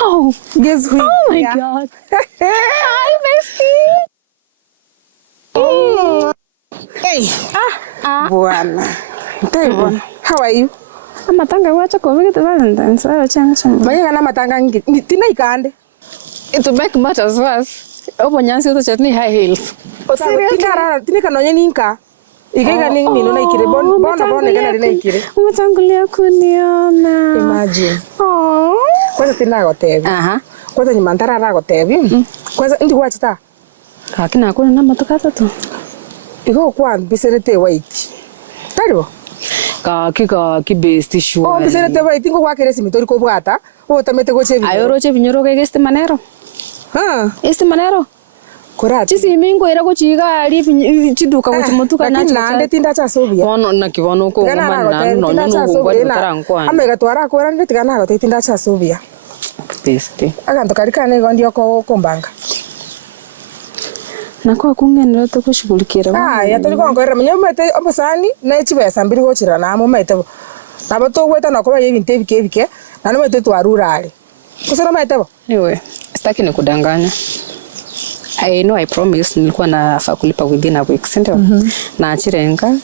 Oh, guess who? Oh my God. Hi, bestie. Hey. Bwana. Taiwan. How are you? Matanga wacha kwa wiki Valentine's. Wewe changa. Mwenye na matanga ngi. Tina ikande. To make matters worse, opo nyansi uto chatni high heels. Seriously? Tina kanonye ninka. Ikega ningi mino na ikire. Bono ikana na ikire. Umetangulia kuniona. Imagine. Oh. Kwanza tina gotevi. Kwanza ni mantara ra gotevi. Kwanza ndi wachita. Kakina hakuna na matukata tu. Iko kwa biserete white. Taribo. Kika kibesti shua. Oh, biserete white ngo kwa keresi mitori ko bwata. O tamete go chevi. Ayoro chevi nyoro ke este manero. Este manero. Korati. Chisi mingo era ko chiga ali chiduka ko chimutuka na chicha. Nande tinda cha sobia. Bono na kibono ko ngomana no no ko taranko. Amega twara ko rande tigana go tinda cha sobia. Besti. Aganto karikane go ndio ko kombanga. Nako kungenera to kushughulikira. Ya tuli ko ngorera munye mete obosani na chibesa mbiri go chira na mu mete. Nabo to gweta na ko ba yebinte bike na no mete twarurale. Kusema mete bo. Anyway, sitaki nikudanganya. I know I promised nilikuwa nafaa kulipa within a week, sindio? Na achirenga,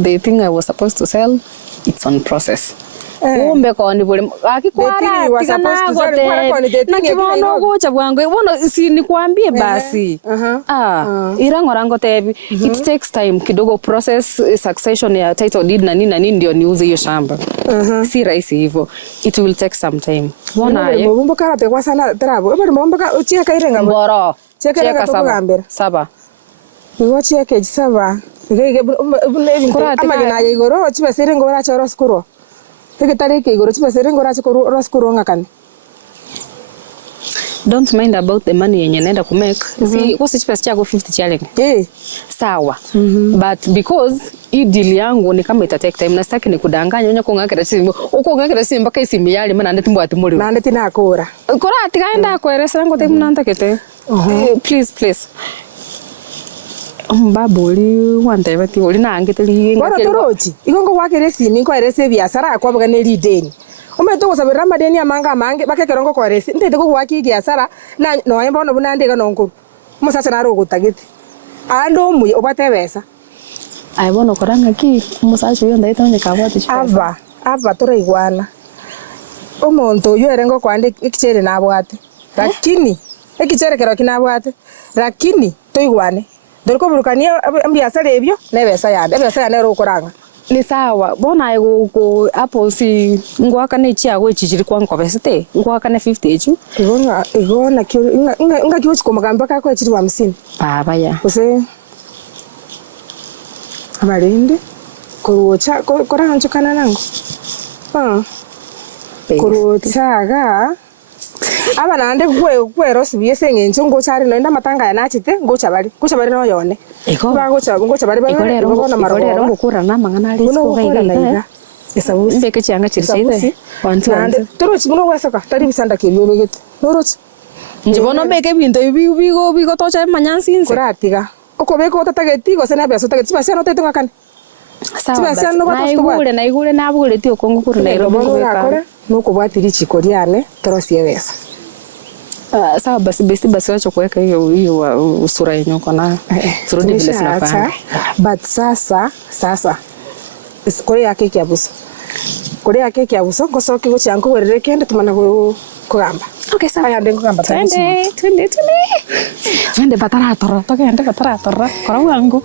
the thing I was supposed to sell, it's on process. Umbe kwa ndivule, akikwara, tigana gote, na kibono gocha bwangu, bono si nikuambie basi. Irango rango tebi, it takes time kidogo process, succession ya title deed na nini ndio niuze hiyo shamba. Si rahisi hivyo, it will take some time. Bona aye. Mbombo karate kwa sana trabo, mbombo ka uchieka irenga mboro. Cheka saba. Iwo cheke saba. Ngeke amagina igoro chiba sirengo ra choro skuro. Tare ke igoro chiba sirengo ra choro skuro ngakani. Don't mind about the money yenye naenda ku make. See, what's chiba chako 50 challenge. Sawa. But because hii deal yangu ni kama ita take time na sitaki nikudanganya unya kongakira simu. Uko ngakira simu mpaka isimu yale maana ndeti mbwa atimuri. Na ndeti na akora. Kora atikaenda kueleza ngo temu nanta kete. Please. Mbabuli wante bati oli na angiteli ngakira. Bora torochi. Igongo wakere simu ko erese biashara akwa bwa ne lideni. Umeto kusabira madeni amanga mange bakekerongo ko erese. Ndete ko waki biashara na no yemba no bunande ga nonko. Musacha na rogo tagiti. Ando mu obate besa. Ai bono koranga ki musacha yo ndaita onye kabati chipa. Ava toro igwana. Omonto yo erengo kwande ikichere na abwate. Lakini ekichere kero kinabwate. Lakini to igwane. Doriko burukania ambiasara ebyo nebesa yande. Ebesa yande ro koranga. Ni sawa. Bona ego hapo si ngwaka ne chiago chichiri kwa nkobesete. Ngwaka ne 50 echu. Igona kyo nga kyo chikomagamba ka kwa chiri wa 50. Baba ya. Use amarinde kurucha koranga nchukana nango. Kuruchaga abana ande kwero sibiese ngencho ngochari no enda matanga ya nachite ngochabari no yone ba ngochabari ba bona maroro ngokura na mangana ali ko gaiga esabusi mbeke chianga chiriside wantu ande torochi muno wasaka tari bisanda kebyo begete norochi njibono mbeke binto bigo tocha manyansinse kuratiga okobeko tatageti go sena beso tageti basi no tetunga kan sawa na igure na bugure ti okongo kuru na irobo ngakore nuko bwatiri chikoriane torosie besa. Sawa basi wacha kuweka hiyo usura yenyewe uko nayo. Turudi vile tunafanya. But sasa Korea keki ya buso. Korea keki ya buso ngosoki gucyanko werere kende tumana kugamba. Okay sawa. Aya ndengo gamba twende. Twende bataratora togende bataratora kora wangu.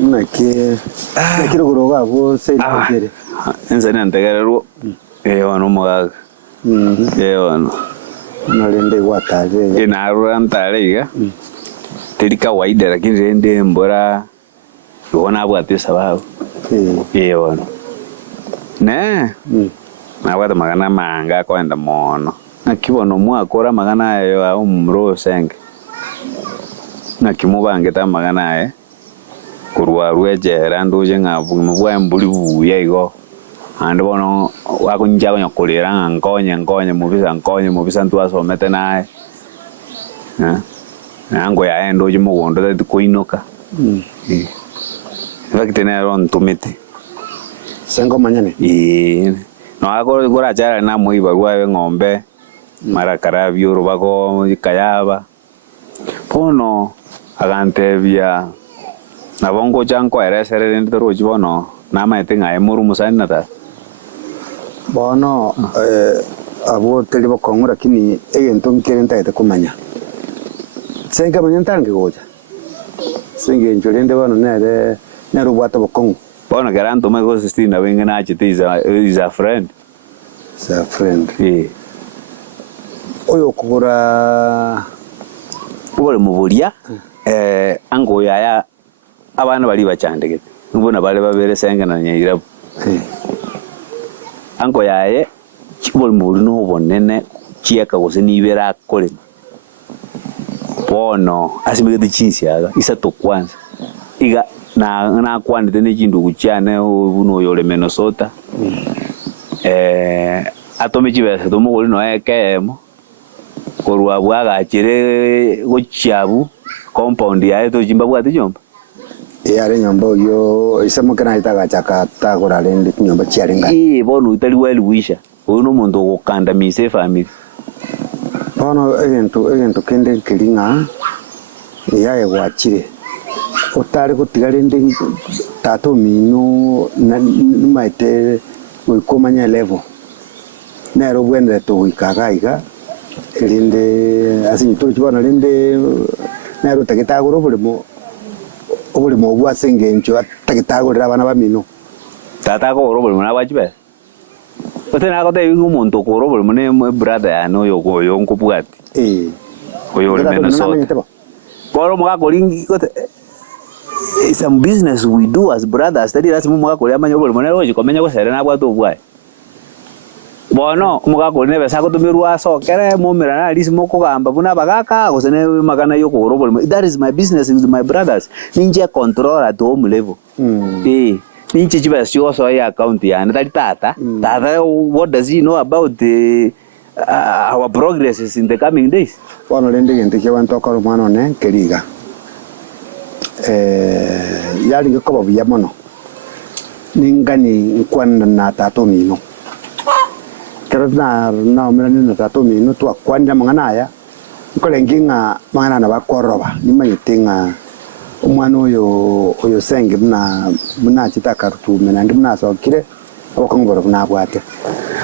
Nakiro kuroga abo sasa kire. Enza nantegererwo wano mugaga. Wano. Nalende wataje. Inarura ntariga. Tiri kawaida lakini rende mbora yona abwate sababu. Wano. Ne. Nabwata magana manga kwenda mono. Nakibono mwakora magana ayo au mro senge. Nakimubangeta magana ayo. Kurwa rwejera nduje ngavu mubwa mbuli buya igo ande bono wakunja konyakolera nkonye mubisa ntu asomete nae nango ya endo jimugondo tati kuinoka vakitenero ntumite Sengo manyane. No agora jara na muibarua we ng'ombe mara karabio rubago kayaba pono agantebia na bongo janko eresere ndi roji bono na maite ngai muru musani ta Bono abo telibo kongora kini egento nkere ntaite kumanya. Senga manya ntange goja. Senge njolende bono nere rubwata bokongo. Bono garanto me go sistina wenga na chite is a friend. Is a friend. Oyo kugura ubole mubulia ango yaya abana bali bachandege. Ubona bale babere senga na nyira. Ango yaye ubole mubuli no bonene chieka gose nibera akole. Bono asimege chinsiaga isa to kwanza. Iga na kwani tene jindu kuchane uno yole Minnesota. Atome chibese to mugoli no ekemo. Korwa bwaga chire gochabu compound ya to jimba bwate jomba. Yare nyomba yo isemo kana itaga chakata goralende nyomba chiarenga. Bono utali wali wisha. Uno muntu gukanda mise family. Bono egento kende kiringa yaye gwachire. Otare kutigarende tato mino na maite ukomanya level. Nero bwende to ikagaiga rinde asinto chibona rinde nero takitagoro obuli mo bwasenge ncho takitagoro abana bamino. Tatako oro buli muna bachibe. Otena ko te umuntu ko oro buli mune brother ano yo nkopugati. Oyo le Minnesota. Poro mga kolingi ko it's a business we do as brothers. Tadi lasi mga kolya manyo bol mona roji komenya ko serena bwa to bwa. Bono mga kolne besa ko tumirwa so kere mo mirana lisi mo ko gamba buna bagaka ko sene magana yo ko robol. That is my business with my brothers. Ninja control at home level. Ninja chiba sio so ya account ya na tata. Tata what does he know about the our progress in the coming days? Bono lende gente ke wan to ko mano ne keriga. Yari ko bya mono ningani kwana na tato mino kero na mera na tato mino to kwanda mangana ya ko lenginga mangana na bakoroba nimanyitinga umwana oyo senge muna chitaka tu mena ndimna so kire okongoro na bwate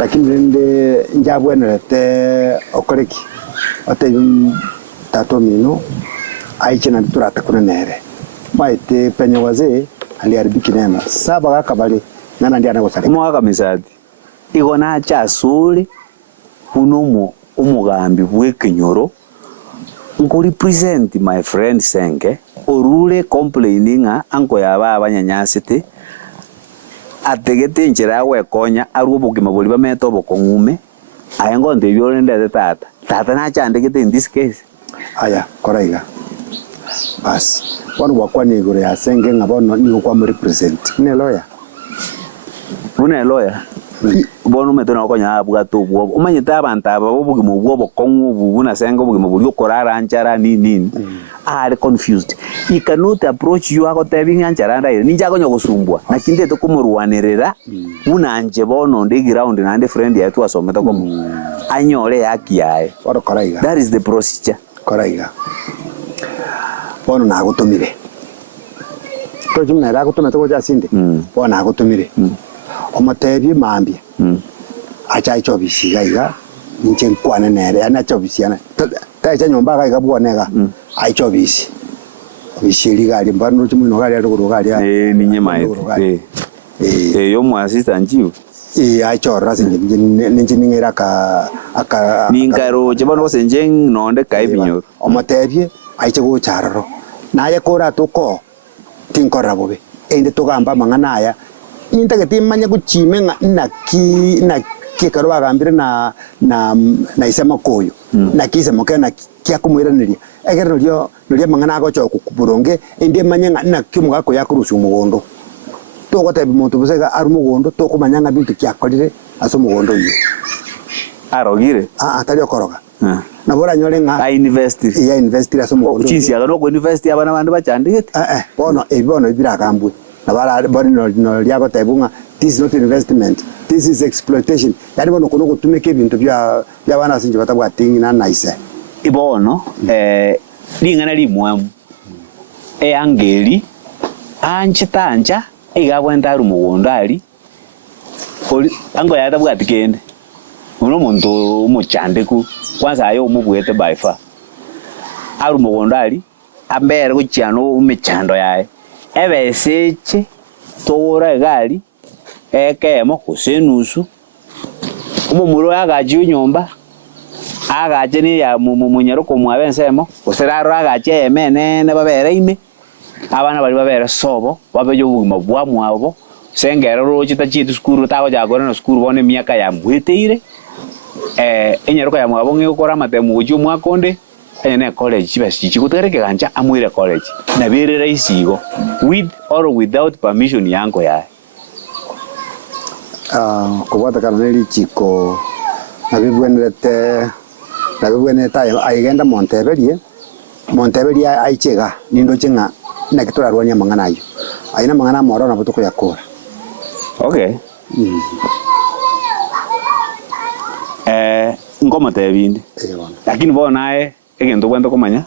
lakini nde njabwenete okoreki ate tato mino aichena turata kuna nere maite penye wazee aliharibiki nema saba kakabali nana ndiye anagosali mwaka misadi igona cha suri unomo umugambi bwekenyoro ngo represent my friend Senge orule complaining anko yaba abanyanyasite ategete njira we konya arubo kimaboli bameto bokongume ayengo ndebyo ndete tata na chandegete in this case aya koraiga bas wanu wakwani gore ya Senge ngabono ni kwa mu represent ne lawyer une lawyer bono metona konya abuga to bwo umanyita abantu aba bobugi mu bwo bokongu bubuna Senge bobugi mu bwo korara anchara nini are confused. You cannot approach you akotebinga anchara ndaire ninja konyo kusumbwa na kinde to kumurwanerera una anje bono ndi ground na ndi friend ya tu asometa ko anyore yaki yae waro koraiga that is the procedure koraiga bono na gutumire to jumna ra gutumira to jasinde bono na gutumire omotebi mambia acha ichobisi gaiga ninche kwane nere ana chobisi ana ta cha nyomba gaiga bwonega aichobisi bishiri gali mbano chimuno gali ari gali ninye maite yo mu assistant chiu aichora sinje ninche ningera aka ningaro chebono senjeng nonde kaibinyo omotebi aiche go chararo naye kora toko tinkora bobe ende togamba mangana aya ninta timanya kuchimenga na kikaro agambire na isema koyo na kisema kana kya kumwiraniria egero ndio mangana go choko kuburonge ende manyanga na kimuga ko yakurusu mugondo to gote bimuntu busega ari mugondo to kumanyanga bintu kyakorire aso mugondo yo arogire atali okoroga na bora nyore nga invest aso mugondo chisi agano ko invest abana bandu bachandike bono ebona ibira kambwe na bara boni no liago tebunga this is not investment, this is exploitation. Yani bono kuno kutumeke ibintu bya bana sinje batabwa tingi na nice ibono lingana limwemu angeli anchitanja igabwenda ari mugondari ango yatabwa tikende uno muntu umuchandeku kwanza ayo umubwete by far ari mugondari ambere kuchano umechando yae ebeseche tora gari ekemo kusenusu umumuro agaje nyomba agaje ni ya munyero ko mwabensemo usiraro agaje emene ne babere ime abana bali babere sobo babejo buguma bwa mwabo sengero ro chita chitu skuru tago jagora no skuru bone miaka ya mweteire enyero ko ya mwabo ngikora matemu uju mwakonde ene college chibasi chikutereke ganja amwire college na birira isigo with or without permission yango ya kubata kaneli chiko nabibwenete aigenda Montebelie aichega nindo chinga na kitora rwanya mangana ayo aina mangana moro na butuko yakora okay ngoma tebindi lakini bo nae egento kwento komanya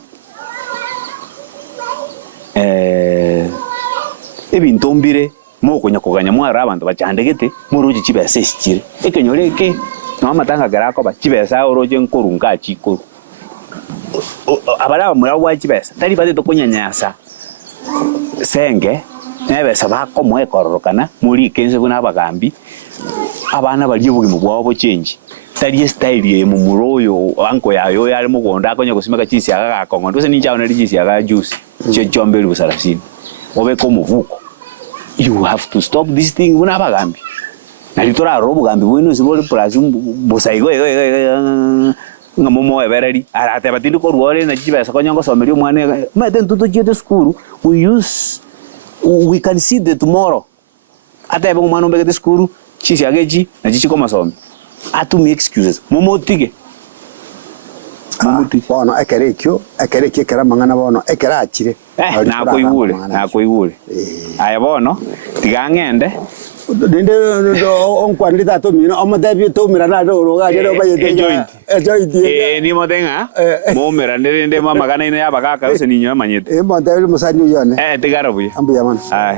ebintu mbire moko nyakoganya mwara abantu bachandegete muruji chibese chire ekenyoreke no Matanga garako ba chibesa oroje nkorunga chiko abara murawa chibesa tari bade tokonyanyasa senge nebesa bako ekororokana muri kense kuna bagambi abana bali obugimo bwabo change tari style ye mumuroyo anko yayo yali mugonda akonya kusimaka chisi agakongo ndose ninja ona chisi aga juice chombe busarasini obeko muvuko. You have to stop this thing una bagambi nalitora robo gambi bueno sibole plus bosaigo ngamomo everari arate batindi ko ruole na chibesa konyongo someri umwane mate ntuto chete skuru we can see the tomorrow ata ebe umwana mbeke skuru chisi ageji na chichi ko masomi atumi excuses momotige bono ekerekyo kera mangana bono ekera achire na koigure aya bono tigangende dinde onkwandi tato mino omotebi to mirana ro ga jero bayete joint ni motenga mo mirande ndende mama kana ina yabaka ka use ninyo manyete motebi musanyo yone tigara buye ambu yamana ai